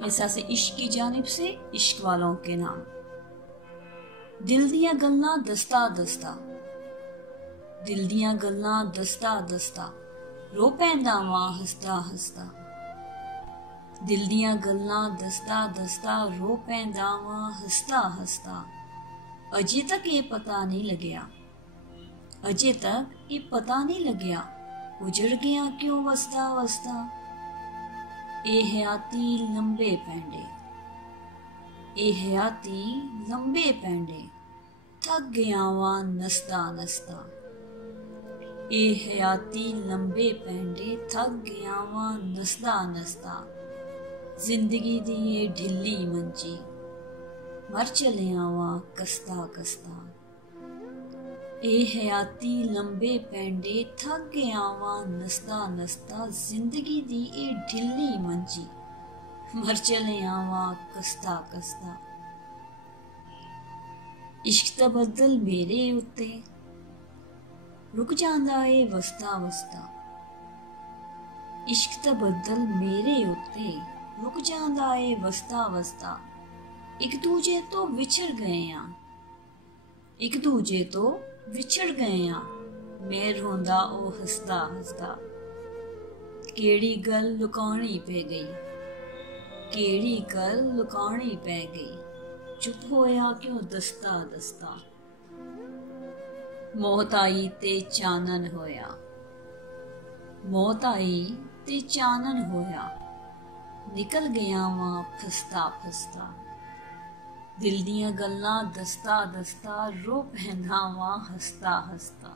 एहसास इश्क की जानिब से इश्क वालों के नाम। दिल दियां गल्लां दस्ता दस्ता, दिल दियां गल्लां दस्ता दस्ता, रो पैंदा वां हसदा हसदा। दिल दियां गल्लां दस्ता दस्ता, रो पैंदा वां हसदा हसदा। अजे तक ये पता नहीं लगया, अजे तक ये पता नहीं लगया, उजड़ गया क्यों वसदा वसदा। ए हयाती लंबे पैंडे, ए हयाती लंबे पैंडे, थक गया वां नसदा नसदा। ए हयाती लंबे पैंडे, थक गया वां नसदा नसदा। जिंदगी दी ये ढिल्ली मंजी, मर चलिया वां कसदा कसदा। ए हयाती लंबे पैंडे, थक गया वां नसदा नसदा। जिंदगी दी ए ढिल्ली मंजी, मर चलिया वां कसदा कसदा। इश्क दा बदल मेरे उत्ते रुक जांदा ए वसदा वसदा। इश्क दा बदल मेरे उत्ते रुक जांदा ए वसदा वसदा। एक दूजे तो विछड़ गए आ, एक दूजे तो विछड़ गए आ, मैं रोंदा ओ हसदा हसदा। केड़ी गल लुकानी पै गई, केड़ी गल लुकानी पै गई, चुप होया क्यों दसदा दसदा। मौत आई ते चानन होया, मौत आई ते चानन होया, निकल गया वां फसदा फसदा। दिल दियां गल्लां दसदा दसदा, रो पैंदा वां हसदा हसदा।